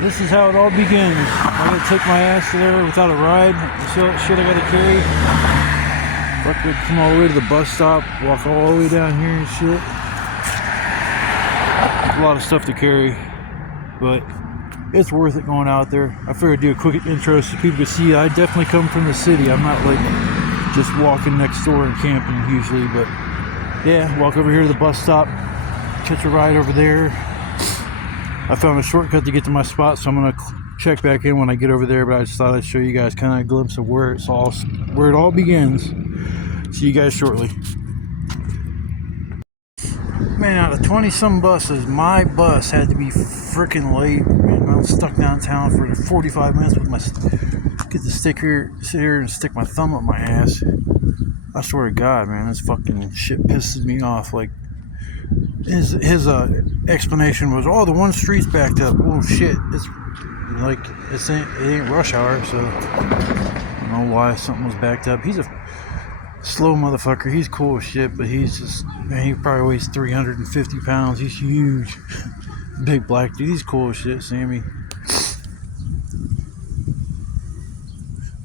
This is how it all begins. I gotta take my ass there without a ride. Shit I gotta carry. Fucking come all the way to the bus stop, walk all the way down here and shit. A lot of stuff to carry, but it's worth it going out there. I figured I'd do a quick intro so people can see I definitely come from the city. I'm not like just walking next door and camping usually, but yeah, walk over here to the bus stop, catch a ride over there. I found a shortcut to get to my spot, so I'm gonna check back in when I get over there, but I just thought I'd show you guys kind of a glimpse of where it all begins. See you guys shortly. Man, out of 20 some buses, my bus had to be freaking late. Man, I was stuck downtown for 45 minutes with my get to sit here and stick my thumb up my ass. I swear to God, man, this fucking shit pisses me off. Like his explanation was, oh, the one street's backed up. Oh shit, it's like it ain't rush hour, so I don't know why something was backed up. He's a slow motherfucker. He's cool as shit, but he's just, man, he probably weighs 350 pounds. He's huge, big black dude. He's cool as shit, Sammy.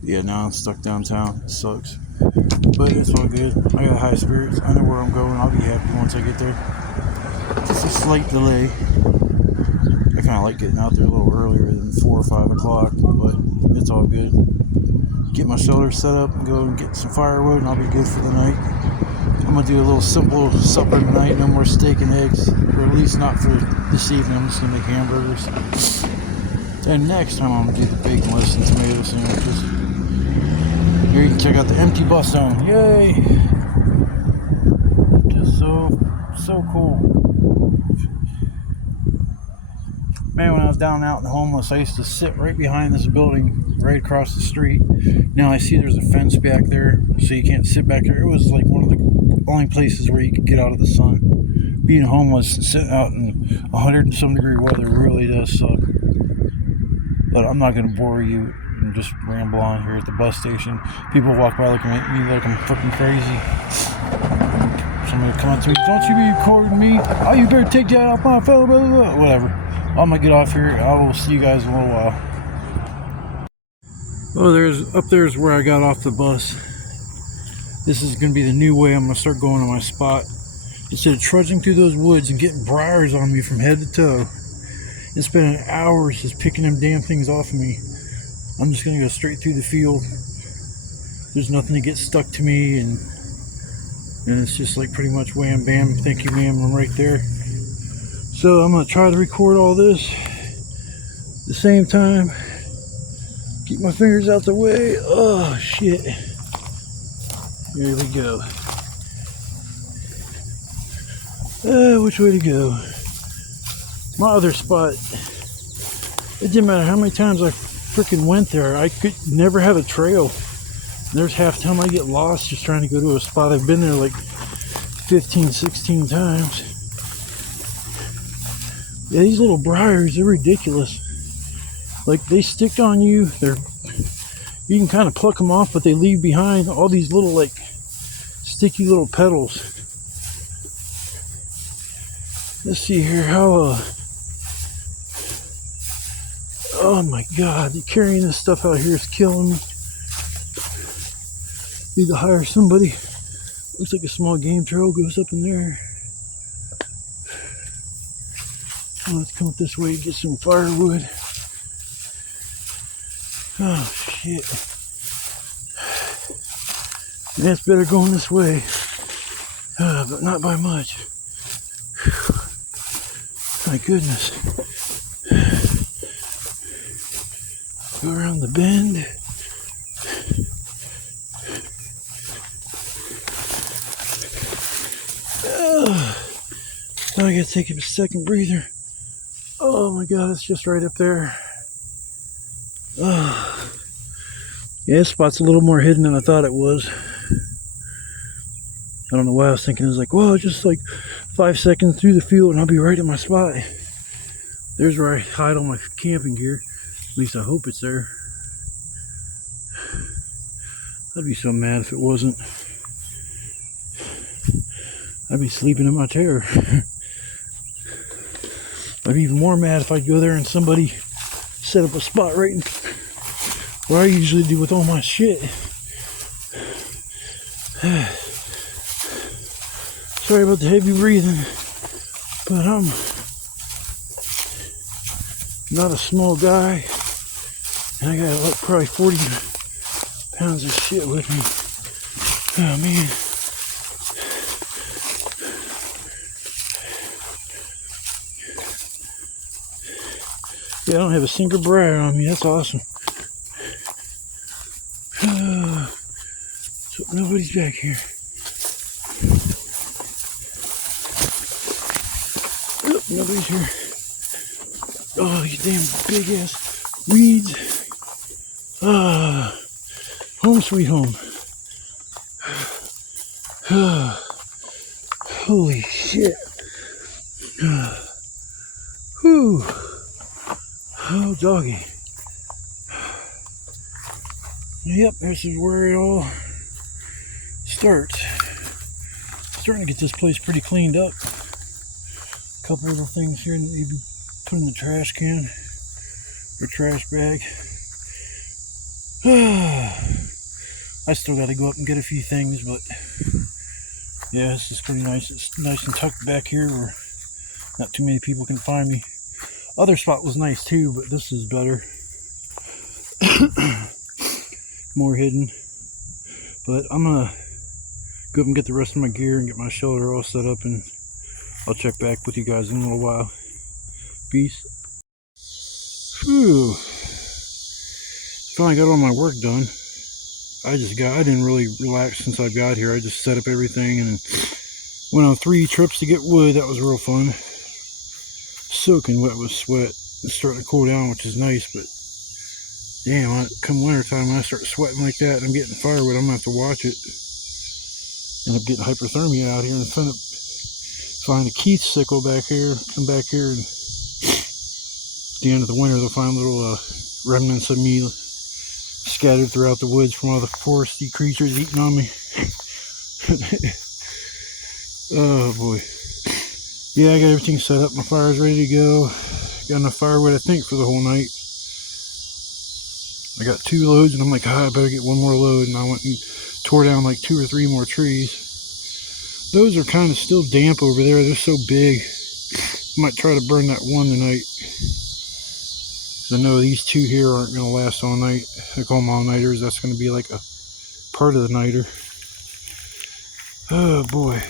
Yeah, now I'm stuck downtown. It sucks, but it's all good. I got high spirits. I know where I'm going. I'll be happy once I get there. Just a slight delay. I kind of like getting out there a little earlier than 4 or 5 o'clock, but it's all good. Get my shelter set up and go and get some firewood, and I'll be good for the night. I'm gonna do a little simple supper tonight. No more steak and eggs, or at least not for this evening. I'm just gonna make hamburgers. And next time I'm gonna do the baconless and tomato sandwiches. Here you can check out the empty bus zone. Yay! Just so cool. Man, when I was down out and homeless, I used to sit right behind this building right across the street. Now I see there's a fence back there, so you can't sit back there. It was like one of the only places where you could get out of the sun. Being homeless and sitting out in 100 and some degree weather really does suck. But I'm not going to bore you and just ramble on here at the bus station. People walk by looking at me like I'm fucking crazy. Somebody come up to me, don't you be recording me? Oh, you better take that off my phone, blah, blah, blah. Whatever. I'm gonna get off here. I will see you guys in a little while. Oh, up there's where I got off the bus. This is gonna be the new way I'm gonna start going to my spot. Instead of trudging through those woods and getting briars on me from head to toe and spending hours just picking them damn things off of me, I'm just gonna go straight through the field. There's nothing to get stuck to me, and it's just like pretty much wham bam, thank you ma'am, I'm right there. So I'm going to try to record all this at the same time. Keep my fingers out the way. Oh, shit. Here we go. Which way to go? My other spot, it didn't matter how many times I freaking went there. I could never have a trail. There's half the time I get lost just trying to go to a spot. I've been there like 15, 16 times. Yeah, these little briars, they're ridiculous. Like, they stick on you. You can kind of pluck them off, but they leave behind all these little, like, sticky little petals. Let's see here how, oh my God, carrying this stuff out here is killing me. Need to hire somebody. Looks like a small game trail goes up in there. Let's come up this way and get some firewood. Oh shit. Man, it's better going this way. But not by much. My goodness. Go around the bend. Now I gotta take a second breather. Oh my God, it's just right up there. Yeah, this spot's a little more hidden than I thought it was. I don't know why I was thinking. It was like, well, just like 5 seconds through the field and I'll be right at my spot. There's where I hide all my camping gear. At least I hope it's there. I'd be so mad if it wasn't. I'd be sleeping in my terror. I'd be even more mad if I'd go there and somebody set up a spot right in where I usually do with all my shit. Sorry about the heavy breathing, but I'm not a small guy, and I got like probably 40 pounds of shit with me. Oh man. Yeah, I don't have a single briar on me. That's awesome. So nobody's back here. Oh, nobody's here. Oh, you damn big ass weeds. Home sweet home. Holy shit. Whew. Oh, doggy. Yep, this is where it all starts. Starting to get this place pretty cleaned up. A couple little things here that maybe put in the trash can or trash bag. I still got to go up and get a few things, but yeah, this is pretty nice. It's nice and tucked back here where not too many people can find me. Other spot was nice too, but this is better. More hidden. But I'm gonna go up and get the rest of my gear and get my shelter all set up, and I'll check back with you guys in a little while. Peace. Whew. Finally got all my work done. I didn't really relax since I got here. I just set up everything and went on 3 trips to get wood. That was real fun. Soaking wet with sweat. It's starting to cool down, which is nice, but damn, come winter time when I start sweating like that and I'm getting firewood, I'm gonna have to watch it. End up getting hypothermia out here and find a Keith sickle back here, come back here, and at the end of the winter they'll find little remnants of me scattered throughout the woods from all the foresty creatures eating on me. Oh boy. Yeah, I got everything set up. My fire's ready to go. Got enough firewood, I think, for the whole night. I got 2 loads, and I'm like, I better get 1 more load. And I went and tore down like 2 or 3 more trees. Those are kind of still damp over there. They're so big. I might try to burn that one tonight. I know these 2 here aren't going to last all night. I call them all-nighters. That's going to be like a part of the nighter. Oh boy.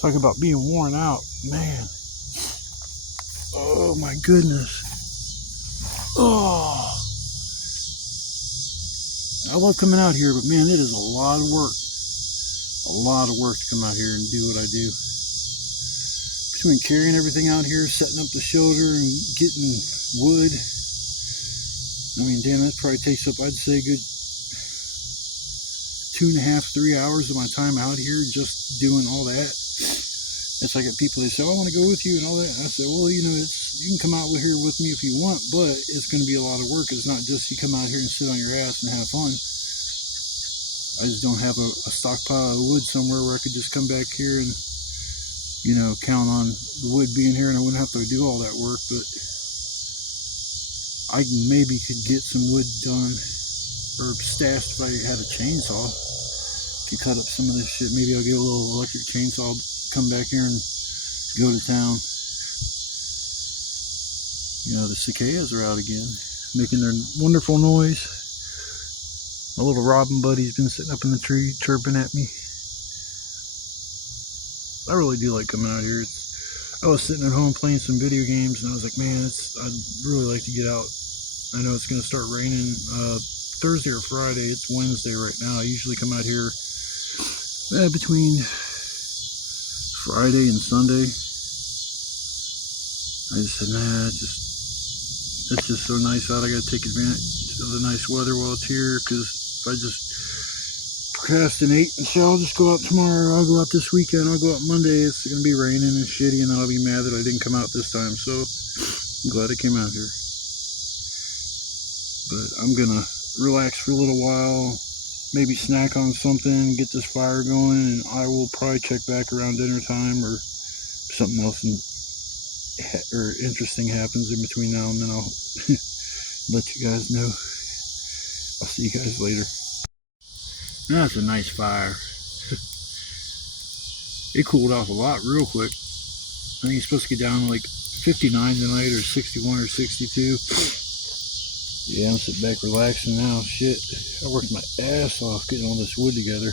Talk about being worn out, man. Oh my goodness. Oh. I love coming out here, but man, it is a lot of work. A lot of work to come out here and do what I do. Between carrying everything out here, setting up the shelter, and getting wood. I mean, damn, that probably takes up, I'd say, a good 2.5, 3 hours of my time out here just doing all that. It's like people, they say, oh, I want to go with you and all that. And I say, well, you know, you can come out here with me if you want, but it's going to be a lot of work. It's not just you come out here and sit on your ass and have fun. I just don't have a stockpile of wood somewhere where I could just come back here and, you know, count on the wood being here and I wouldn't have to do all that work. But I maybe could get some wood done or stashed if I had a chainsaw to cut up some of this shit. Maybe I'll get a little electric chainsaw, come back here and go to town. You know, the cicadas are out again, making their wonderful noise. My little robin buddy's been sitting up in the tree chirping at me. I really do like coming out here. I was sitting at home playing some video games and I was like, man, I'd really like to get out. I know it's going to start raining Thursday or Friday. It's Wednesday right now. I usually come out here between Friday and Sunday. I just said, nah, it's just so nice out. I gotta take advantage of the nice weather while it's here, because if I just procrastinate and say I'll just go out tomorrow, I'll go out this weekend, I'll go out Monday, it's gonna be raining and shitty, and then I'll be mad that I didn't come out this time. So I'm glad I came out here. But I'm gonna relax for a little while, maybe snack on something, get this fire going, and I will probably check back around dinner time or something else or interesting happens in between now and then, I'll let you guys know. I'll see you guys later. That's a nice fire. It cooled off a lot real quick. I think it's supposed to get down to like 59 tonight, or 61 or 62. Yeah, I'm sitting back relaxing now. Shit, I worked my ass off getting all this wood together.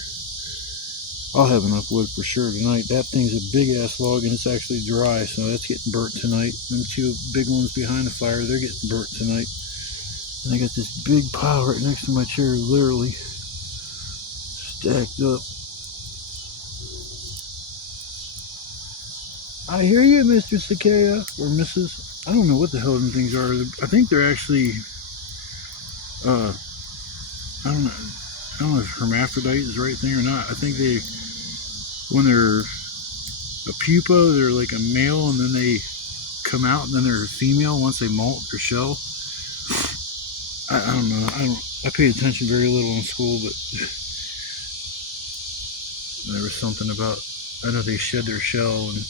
I'll have enough wood for sure tonight. That thing's a big ass log and it's actually dry, so that's getting burnt tonight. Them two big ones behind the fire, they're getting burnt tonight. And I got this big pile right next to my chair, literally stacked up. I hear you, Mr. Cicada, or Mrs. I don't know what the hell them things are. I think they're actually, I don't know. I don't know if hermaphrodite is the right thing or not. I think they, when they're a pupa, they're like a male, and then they come out, and then they're a female once they molt their shell. I don't know. I paid attention very little in school, but there was something about, I know they shed their shell, and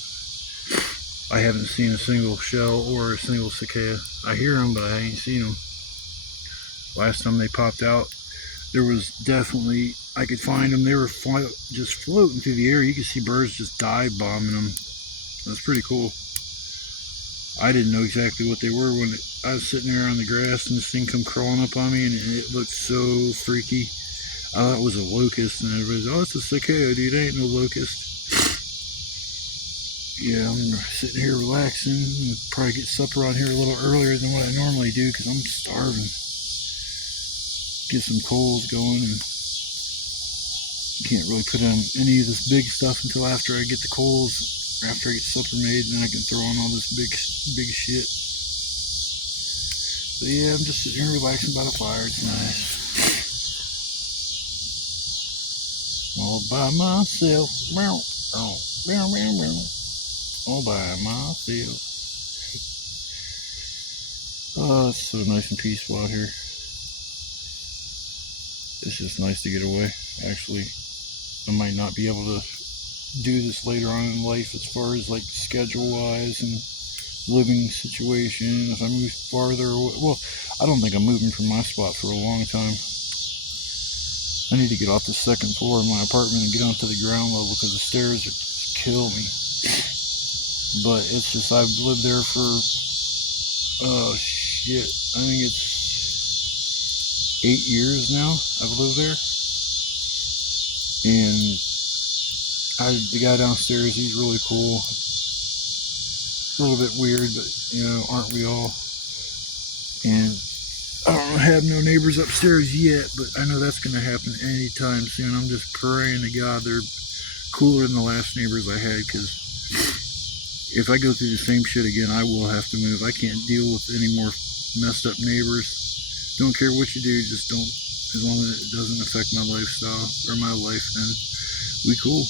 I haven't seen a single shell or a single cicada. I hear them, but I ain't seen them. Last time they popped out, there was definitely, I could find them. They were just floating through the air. You could see birds just dive bombing them. That's pretty cool. I didn't know exactly what they were when I was sitting there on the grass and this thing come crawling up on me, and it looked so freaky. I thought it was a locust, and everybody's, oh, it's a cicada, dude. It ain't no locust. Yeah, I'm sitting here relaxing. I'll probably get supper on here a little earlier than what I normally do because I'm starving. Get some coals going, and can't really put on any of this big stuff until after I get the coals, or after I get supper made, and then I can throw on all this big shit. But yeah, I'm just sitting here relaxing by the fire. It's nice. All by myself. All by myself. Oh, it's so nice and peaceful out here. It's just nice to get away. Actually, I might not be able to do this later on in life as far as like schedule wise and living situation. If I move farther away, well, I don't think I'm moving from my spot for a long time. I need to get off the second floor of my apartment and get onto the ground level because the stairs just kill me. But it's just, I've lived there for, oh shit, I think it's 8 years now I've lived there. And the guy downstairs, he's really cool. A little bit weird, but you know, aren't we all? And I don't have no neighbors upstairs yet, but I know that's going to happen anytime soon. I'm just praying to God they're cooler than the last neighbors I had, because if I go through the same shit again, I will have to move. I can't deal with any more messed up neighbors. Don't care what you do, just don't, as long as it doesn't affect my lifestyle or my life, then we cool.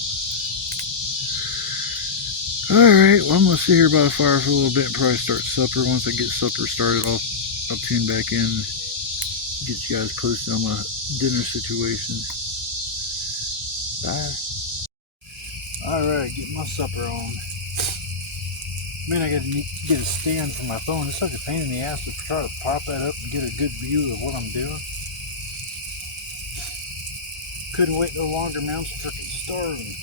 Alright, well, I'm going to sit here by the fire for a little bit and probably start supper. Once I get supper started, I'll tune back in, get you guys posted on my dinner situation. Bye. Alright, get my supper on. Man, I gotta get a stand for my phone. It's such a pain in the ass to try to pop that up and get a good view of what I'm doing. Couldn't wait no longer, man. I'm freaking starving.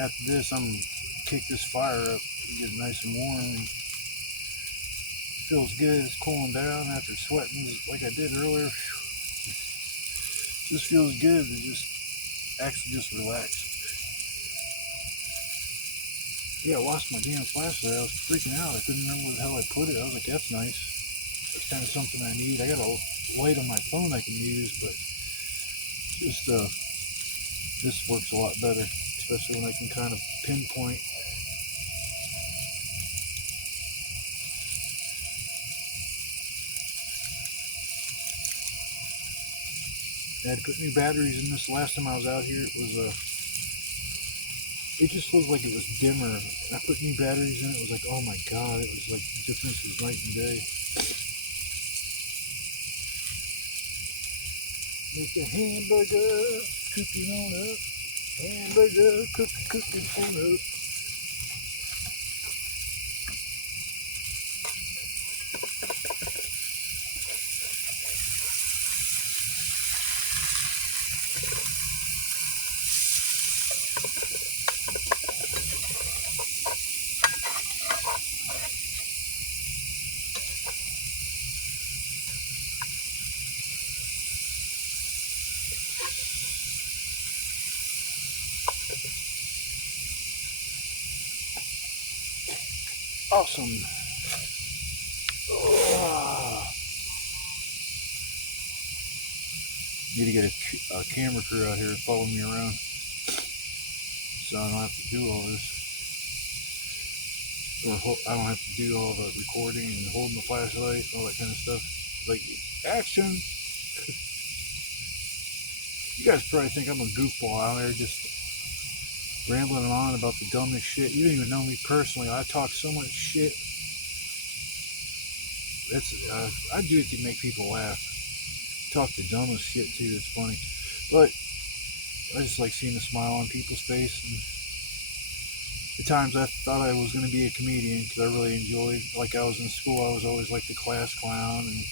After this, I'm gonna kick this fire up and get it nice and warm. And feels good. It's cooling down after sweating like I did earlier. Just feels good to just actually just relax. Yeah, I lost my damn flashlight. I was freaking out. I couldn't remember where the hell I put it. I was like, that's nice. That's kind of something I need. I got a light on my phone I can use, but just this works a lot better, especially when I can kind of pinpoint. I had to put new batteries in this. Last time I was out here, it was it just looked like it was dimmer. I put new batteries in it. It was like, oh my god, it was like the difference was night and day. Make a hamburger, cooking on up. Hamburger, cooking on up. Awesome. Need to get a camera crew out here following me around so I don't have to do all this. Or I don't have to do all the recording and holding the flashlight, all that kind of stuff. Like, action! You guys probably think I'm a goofball out there just rambling on about the dumbest shit. You don't even know me personally. I talk so much shit. I do it to make people laugh. Talk the dumbest shit too. It's funny, but I just like seeing the smile on people's face. And at times I thought I was going to be a comedian because I really enjoyed. Like I was in school, I was always like the class clown, and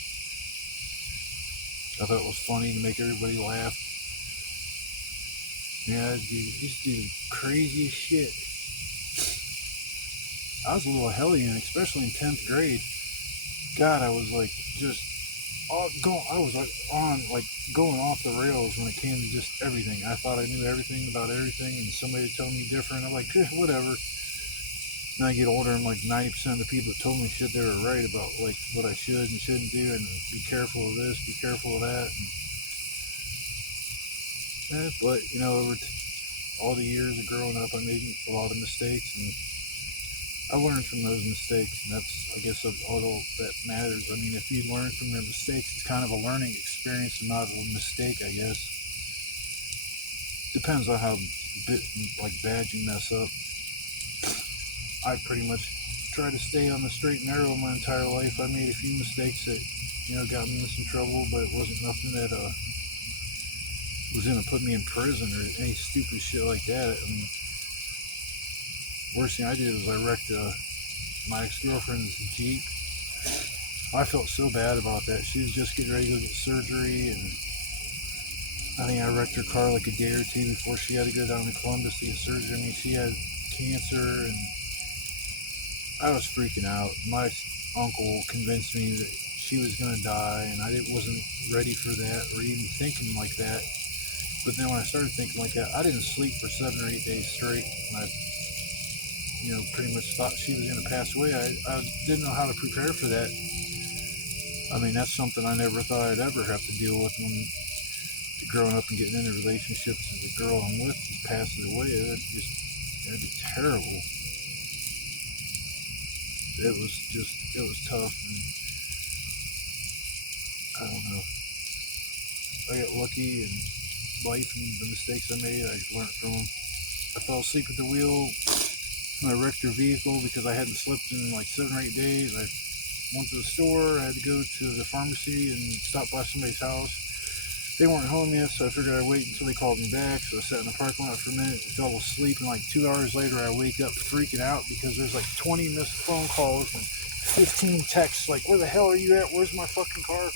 I thought it was funny to make everybody laugh. Yeah, I used to do the craziest shit. I was a little hellion, especially in 10th grade. God, I was like just I was like going off the rails when it came to just everything. I thought I knew everything about everything, and somebody told me different. I'm like, whatever. Then I get older, and like 90% of the people that told me shit, they were right about like what I should and shouldn't do, and be careful of this, be careful of that. But you know, over all the years of growing up, I made a lot of mistakes, and I learned from those mistakes, and that's, I guess, all that matters. I mean, if you learn from your mistakes, it's kind of a learning experience and not a mistake, I guess. Depends on how bad you mess up. I pretty much try to stay on the straight and narrow my entire life. I made a few mistakes that, got me in some trouble, but it wasn't nothing that was going to put me in prison or any stupid shit like that. I mean, worst thing I did was I wrecked my ex-girlfriend's Jeep. I felt so bad about that. She was just getting ready to go get surgery, and I think I wrecked her car like a day or two before she had to go down to Columbus to get surgery. I mean, she had cancer, and I was freaking out. My uncle convinced me that she was going to die, and I wasn't ready for that or even thinking like that. But then when I started thinking like that, I didn't sleep for 7 or 8 days straight, and I pretty much thought she was going to pass away. I didn't know how to prepare for that. I mean, that's something I never thought I'd ever have to deal with when growing up and getting into relationships. If the girl I'm with passes away, that'd be terrible. It was tough, and I don't know. I got lucky in life, and the mistakes I made, I learned from them. I fell asleep at the wheel when I wrecked her vehicle because I hadn't slept in like 7 or 8 days. I went to the store. I had to go to the pharmacy and stop by somebody's house. They weren't home yet, so I figured I'd wait until they called me back. So I sat in the parking lot for a minute, fell asleep, and like 2 hours later, I wake up freaking out because there's like 20 missed phone calls and 15 texts. Like, where the hell are you at? Where's my fucking car?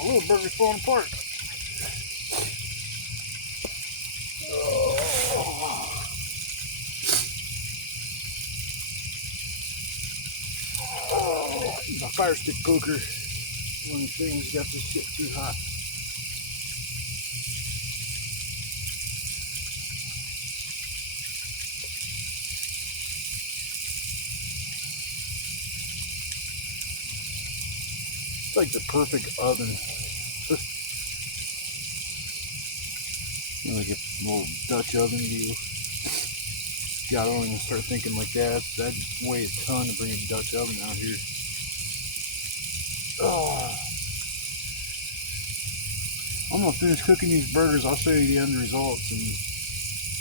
A little burger's falling apart. My fire stick poker when things got this shit too hot. It's like the perfect oven. Like a little Dutch oven deal. God, I don't even start thinking like that. That'd weigh a ton to bring a Dutch oven out here. I'm gonna finish cooking these burgers. I'll show you the end results, and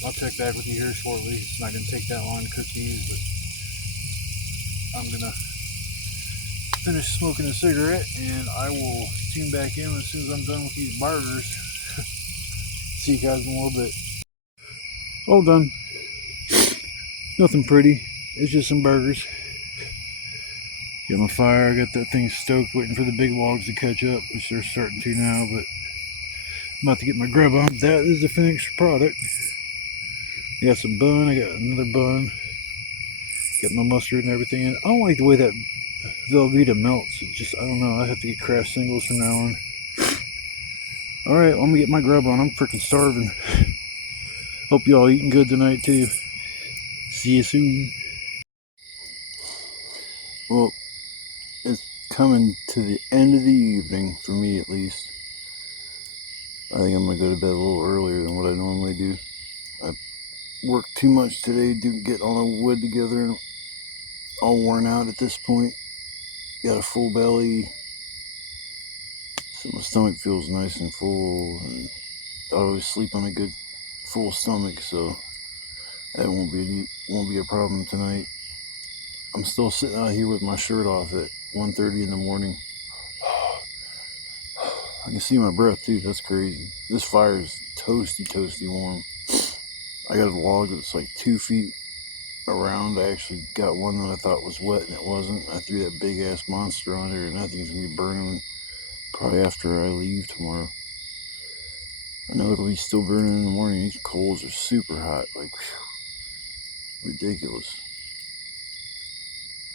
I'll check back with you here shortly. It's not going to take that long to cook these, but I'm going to finish smoking a cigarette and I will tune back in as soon as I'm done with these burgers. See you guys in a little bit. All done. Nothing pretty. It's just some burgers. Got my fire. I got that thing stoked, waiting for the big logs to catch up, which they're starting to now, but I'm about to get my grub on. That is the finished product. I got some bun. I got another bun. Got my mustard and everything in. I don't like the way that Velveeta melts. It just, I don't know. I have to get Kraft singles from now on. Alright, well, I'm gonna get my grub on. I'm freaking starving. Hope y'all eating good tonight too. See you soon. Well, it's coming to the end of the evening, for me at least. I think I'm gonna go to bed a little earlier than what I normally do. I worked too much today to get all the wood together and all worn out at this point. Got a full belly, so my stomach feels nice and full, and I always sleep on a good full stomach, so that won't be a problem tonight. I'm still sitting out here with my shirt off at 1:30 in the morning. I can see my breath too. That's crazy. This fire is toasty warm. I got a log that's like 2 feet around. I actually got one that I thought was wet and it wasn't. I threw that big ass monster on there and that thing's gonna be burning probably after I leave tomorrow. I know it'll be still burning in the morning. These coals are super hot, like whew, ridiculous.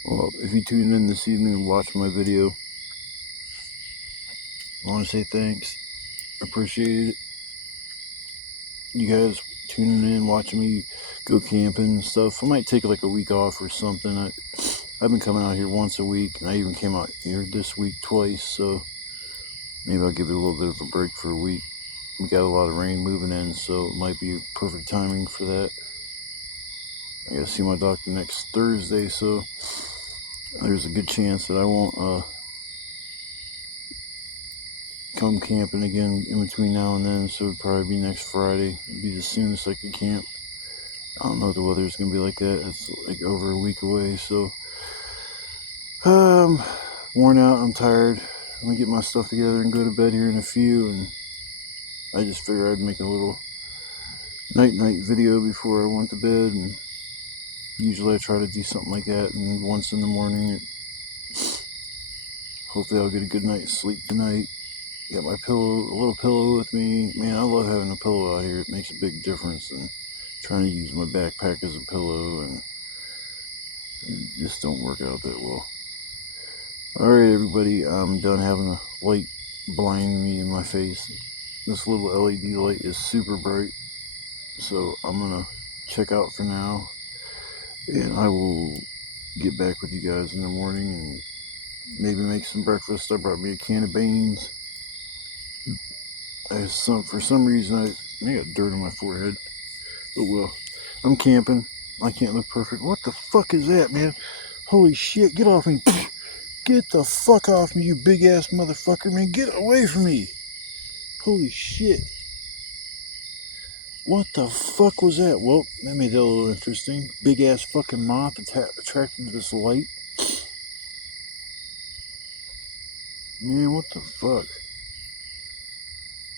Well, if you tuned in this evening and watched my video, I want to say thanks. Appreciate it. You guys tuning in, watching me go camping and stuff. I might take like a week off or something. I've been coming out here once a week, and I even came out here this week twice, so maybe I'll give it a little bit of a break for a week. We got a lot of rain moving in, so it might be perfect timing for that. I gotta see my doctor next Thursday, so there's a good chance that I won't come camping again in between now and then, so it'd probably be next Friday. It'd be the soonest I could camp. I don't know what the weather's gonna be like that. It's like over a week away, so worn out, I'm tired. I'm gonna get my stuff together and go to bed here in a few, and I just figured I'd make a little night video before I went to bed, and usually I try to do something like that, and once in the morning, hopefully I'll get a good night's sleep tonight. Got my pillow, a little pillow with me. Man, I love having a pillow out here. It makes a big difference than trying to use my backpack as a pillow, and it just don't work out that well. Alright everybody, I'm done having a light blind me in my face. This little LED light is super bright, so I'm gonna check out for now, and I will get back with you guys in the morning and maybe make some breakfast. I brought me a can of beans. For some reason I got dirt on my forehead. Oh well. I'm camping. I can't look perfect. What the fuck is that, man? Holy shit, get off me. Get the fuck off me, you big ass motherfucker, man. Get away from me. Holy shit. What the fuck was that? Well, that made that a little interesting. Big ass fucking moth attracted to this light. Man, what the fuck?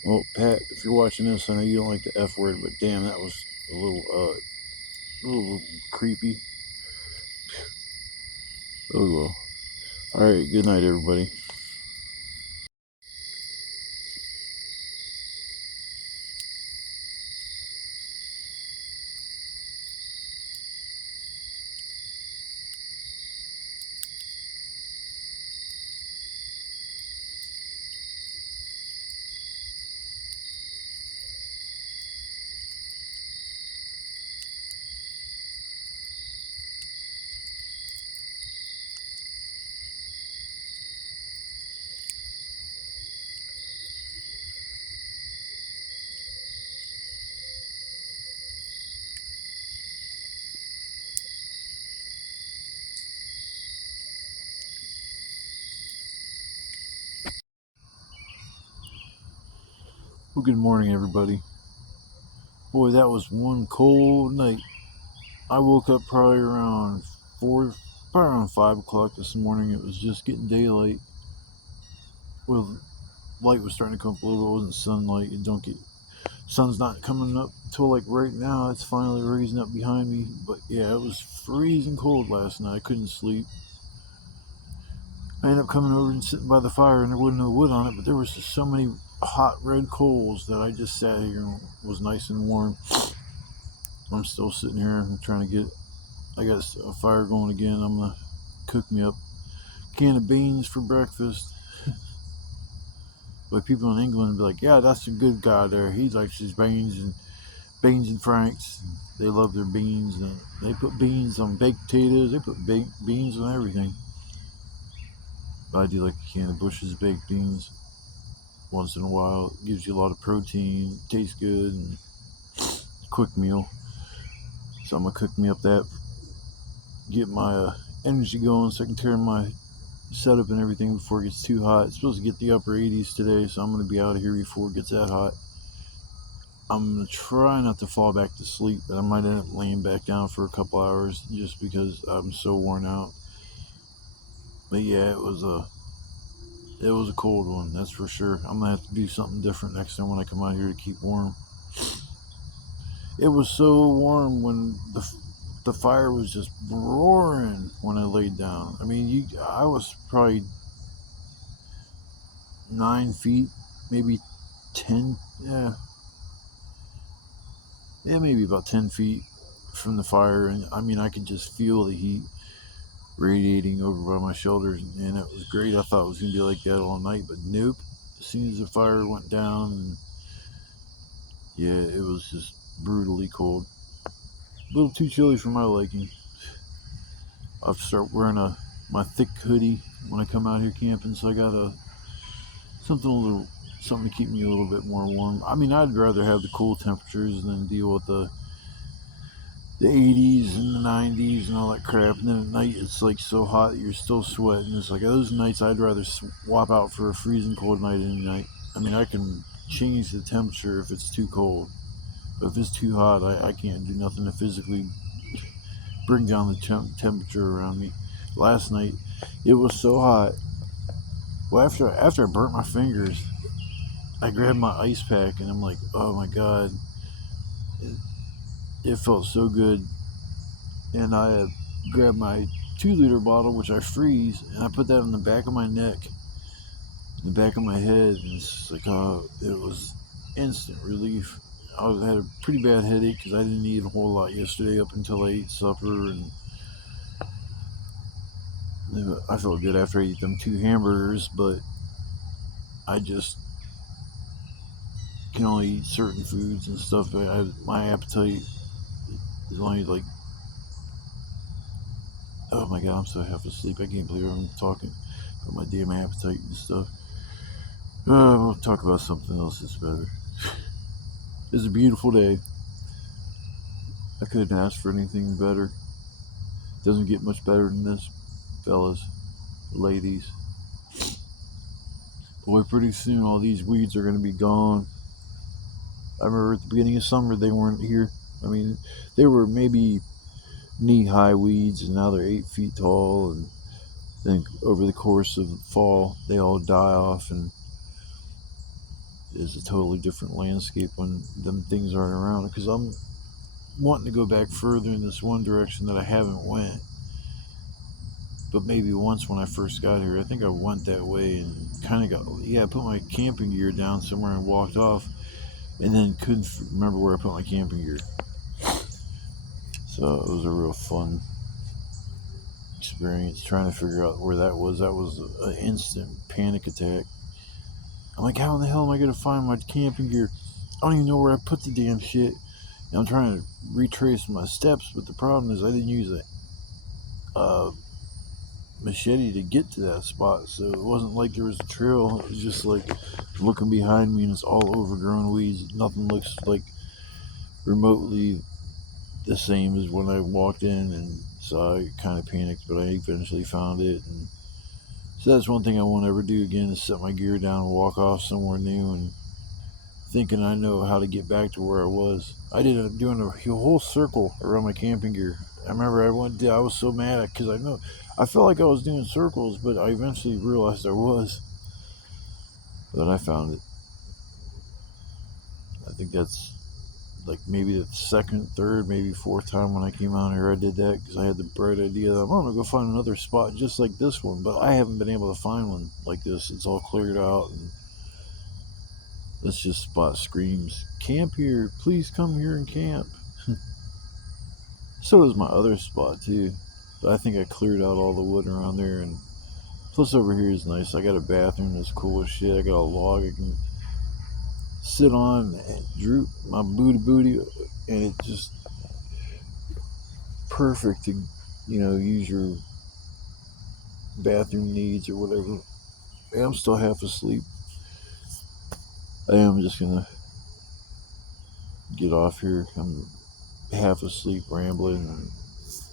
Well, Pat, if you're watching this, I know you don't like the F word, but damn, that was a little creepy. Oh well. Alright, good night, everybody. Well, good morning, everybody. Boy, that was one cold night. I woke up probably around 4, probably around 5 o'clock this morning. It was just getting daylight. Well, light was starting to come up a little. It wasn't sunlight. It don't get sun's not coming up till like right now. It's finally raising up behind me. But yeah, it was freezing cold last night. I couldn't sleep. I ended up coming over and sitting by the fire, and there wasn't no wood on it, but there was just so many hot red coals that I just sat here and was nice and warm. I'm still sitting here and trying to get. I got a fire going again. I'm gonna cook me up a can of beans for breakfast. But people in England be like, "Yeah, that's a good guy there. He likes his beans and franks. They love their beans, and they put beans on baked potatoes. They put beans on everything." But I do like a can of Bush's baked beans once in a while. It gives you a lot of protein, tastes good, and quick meal. So I'm gonna cook me up that, get my energy going, so I can turn my setup and everything before it gets too hot. It's supposed to get the upper 80s today, so I'm gonna be out of here before it gets that hot. I'm gonna try not to fall back to sleep, but I might end up laying back down for a couple hours just because I'm so worn out. But yeah, it was a cold one, that's for sure. I'm gonna have to do something different next time when I come out here to keep warm. It was so warm when the fire was just roaring when I laid down. I mean, I was probably 9 feet, maybe 10, yeah, maybe about 10 feet from the fire, and I mean, I could just feel the heat radiating over by my shoulders, and it was great. I thought it was gonna be like that all night, but nope. As soon as the fire went down, and yeah, it was just brutally cold. A little too chilly for my liking. I'll have to start wearing my thick hoodie when I come out here camping, so I got something to keep me a little bit more warm. I mean, I'd rather have the cool temperatures than deal with the 80s and the 90s and all that crap. And then at night it's like so hot that you're still sweating. It's like those nights I'd rather swap out for a freezing cold night any night. I mean, I can change the temperature if it's too cold, but if it's too hot, I can't do nothing to physically bring down the temperature around me. Last night it was so hot. Well, after I burnt my fingers, I grabbed my ice pack and I'm like, oh my god, it felt so good. And I grabbed my 2-liter bottle, which I freeze, and I put that on the back of my neck, the back of my head, and it's like, oh, it was instant relief. I had a pretty bad headache because I didn't eat a whole lot yesterday up until I ate supper, and I felt good after I ate them 2 hamburgers, but I just can only eat certain foods and stuff. My appetite is only like, oh my god, I'm so half asleep. I can't believe I'm talking about my damn appetite and stuff. We'll talk about something else that's better. It's a beautiful day. I couldn't ask for anything better. Doesn't get much better than this, fellas, ladies. Boy, pretty soon all these weeds are going to be gone. I remember at the beginning of summer they weren't here. I mean, they were maybe knee-high weeds, and now they're 8 feet tall, and then over the course of the fall they all die off, and it's a totally different landscape when them things aren't around. Because I'm wanting to go back further in this one direction that I haven't went, but maybe once when I first got here, I think I went that way and kind of I put my camping gear down somewhere and walked off, and then couldn't remember where I put my camping gear. So it was a real fun experience trying to figure out where that was. That was an instant panic attack. I'm like, how in the hell am I going to find my camping gear? I don't even know where I put the damn shit. And I'm trying to retrace my steps, but the problem is I didn't use a machete to get to that spot, so it wasn't like there was a trail. It was just like looking behind me and it's all overgrown weeds. Nothing looks like remotely the same as when I walked in, and so I kind of panicked, but I eventually found it. And so that's one thing I won't ever do again, is set my gear down and walk off somewhere new and thinking I know how to get back to where I was. I ended up doing a whole circle around my camping gear. I remember I was so mad because I felt like I was doing circles, but I eventually realized I was. Then I found it. I think that's like maybe the second, third, maybe fourth time when I came out here I did that, because I had the bright idea that I'm gonna go find another spot just like this one, but I haven't been able to find one like this. It's all cleared out, and this just spot screams, camp here, please come here and camp. So is my other spot too, but I think I cleared out all the wood around there, and plus over here is nice. I got a bathroom that's cool as shit. I got a log I can sit on and droop my booty, and it just perfect to, use your bathroom needs or whatever. I'm still half asleep. I am just gonna get off here. I'm half asleep, rambling, and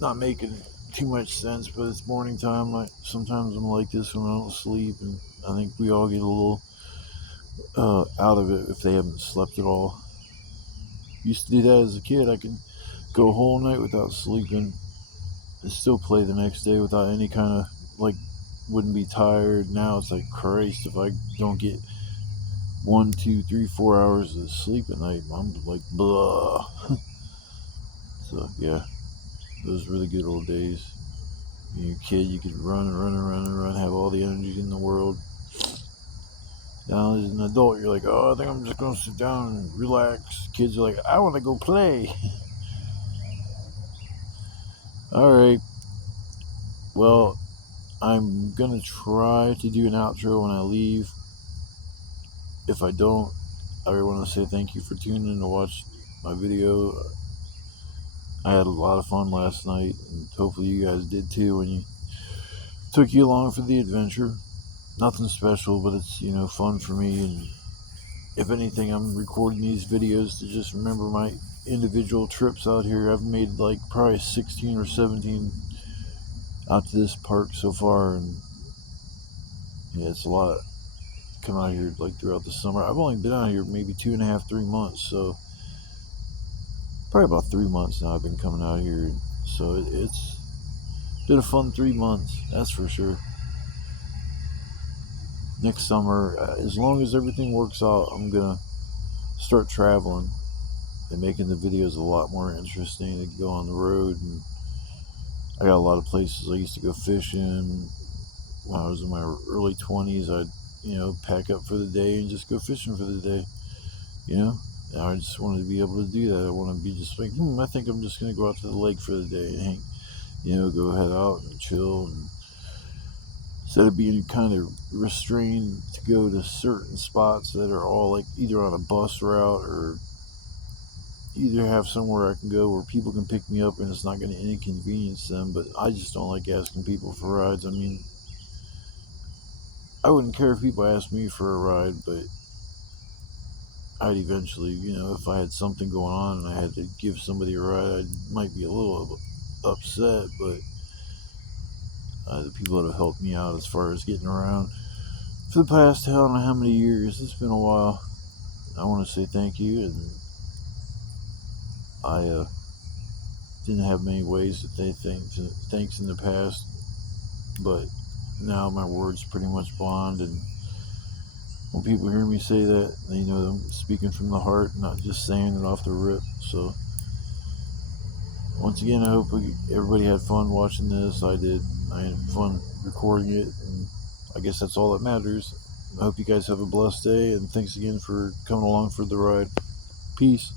not making too much sense, but it's morning time. Sometimes I'm like this when I don't sleep, and I think we all get a little out of it if they haven't slept at all. Used to do that as a kid. I could go a whole night without sleeping and still play the next day without any kind of, wouldn't be tired. Now it's like, Christ, if I don't get 1, 2, 3, 4 hours of sleep at night, I'm like, blah. So yeah, those really good old days. When you're a kid, you could run and run and run and run, have all the energy in the world. Now as an adult, you're like, oh, I think I'm just gonna sit down and relax. Kids are like, I want to go play. All right, well, I'm gonna try to do an outro when I leave. If I don't, I want to say thank you for tuning in to watch my video. I had a lot of fun last night, and hopefully you guys did too when you took you along for the adventure. Nothing special, but it's, fun for me. And if anything, I'm recording these videos to just remember my individual trips out here. I've made probably 16 or 17 out to this park so far, and yeah, it's a lot. Come out here throughout the summer. I've only been out here maybe 2.5, 3 months, so probably about 3 months now I've been coming out here. So it's been a fun 3 months, that's for sure. Next summer, as long as everything works out, I'm gonna start traveling and making the videos a lot more interesting to go on the road. And I got a lot of places I used to go fishing when I was in my early 20s. I'd pack up for the day and just go fishing for the day. And I just wanted to be able to do that. I want to be just like, I think I'm just going to go out to the lake for the day and hang, go head out and chill. And instead of being kind of restrained to go to certain spots that are all either on a bus route or either have somewhere I can go where people can pick me up and it's not going to inconvenience them. But I just don't like asking people for rides. I mean, I wouldn't care if people asked me for a ride, but I'd eventually, if I had something going on and I had to give somebody a ride, I might be a little upset, but the people that have helped me out as far as getting around for the past, I don't know how many years, it's been a while. I want to say thank you, and I didn't have many ways to say thanks in the past, but now my words pretty much bond, and when people hear me say that, they know I'm speaking from the heart, not just saying it off the rip. So once again, I hope everybody had fun watching this. I did. I had fun recording it, and I guess that's all that matters. I hope you guys have a blessed day, and thanks again for coming along for the ride. Peace.